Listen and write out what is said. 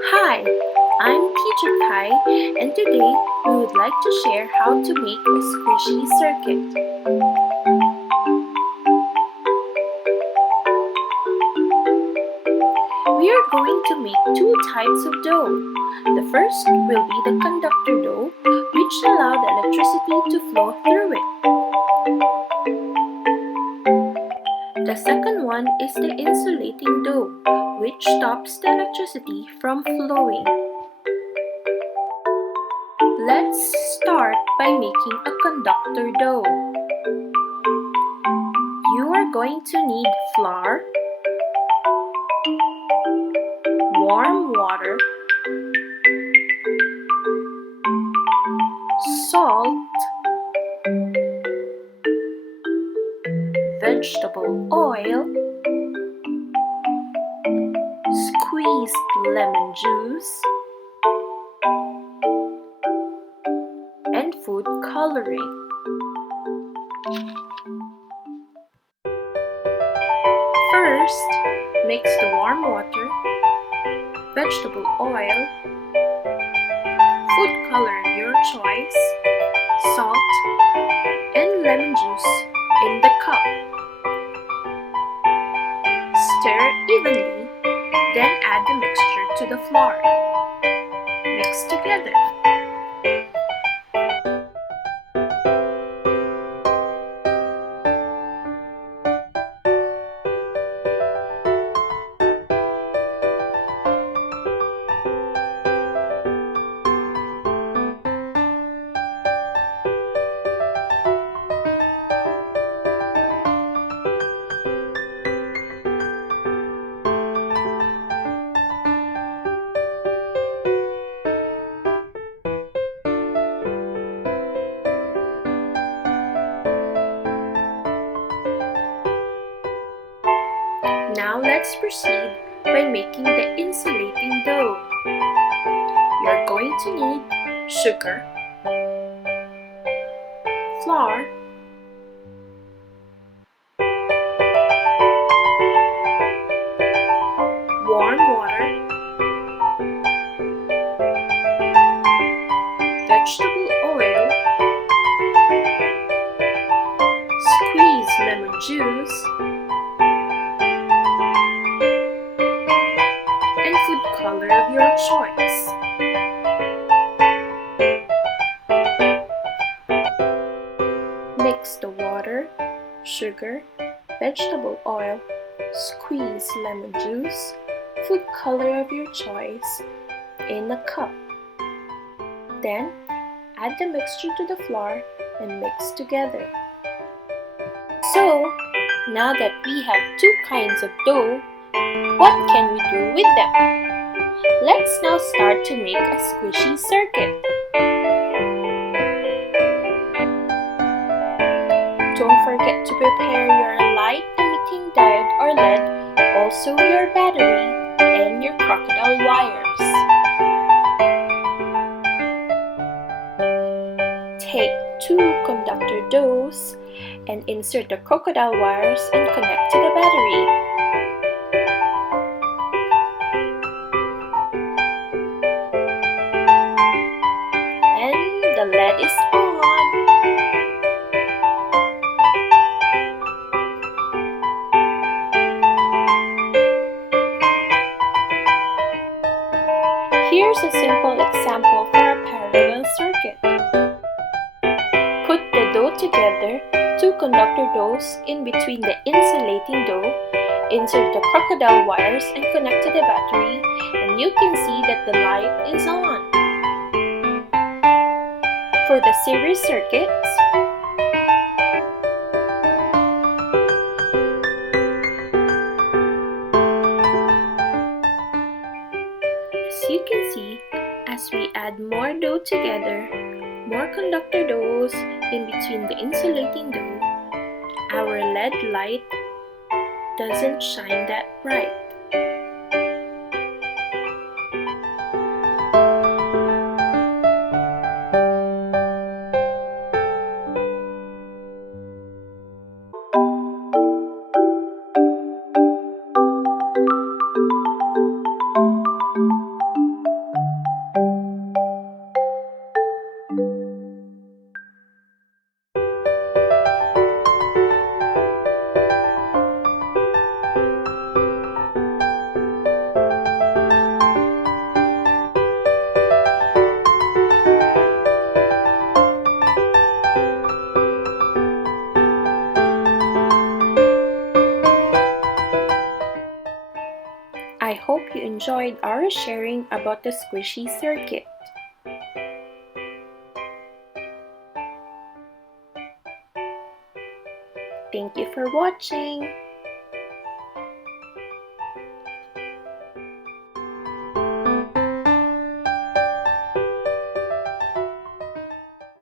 Hi, I'm Teacher Kai, and today we would like to share how to make a squishy circuit. We are going to make two types of dough. The first will be the conductor dough, which allow the electricity to flow through it. The second one is the insulating dough, which stops the electricity from flowing. Let's start by making a conductor dough. You are going to need flour, warm water, salt, vegetable oil, squeezed lemon juice, and food coloring. First, mix the warm water, vegetable oil, food color of your choice, salt, and lemon juice in the cup. Stir evenly, then add the mixture to the flour. Mix together. Now let's proceed by making the insulating dough. You're going to need sugar, flour, warm water, vegetable oil, squeezed lemon juice, and food color of your choice. Mix the water, sugar, vegetable oil, squeezed lemon juice, food color of your choice in a cup. Then, add the mixture to the flour and mix together. So, now that we have two kinds of dough, what can we do with them? Let's now start to make a squishy circuit. Don't forget to prepare your light-emitting diode or LED, also your battery, and your crocodile wires. Take two conductor doughs and insert the crocodile wires and connect to the battery. And the LED is on. Here's a simple example for a parallel circuit. Put the dough together, two conductor doughs in between the insulating dough, insert the crocodile wires and connect to the battery, and you can see that the light is on. For the series circuits, as you can see, as we add more dough together, more conductor doughs in between the insulating dough, our LED light doesn't shine that bright. enjoyed our sharing about the squishy circuit. Thank you for watching.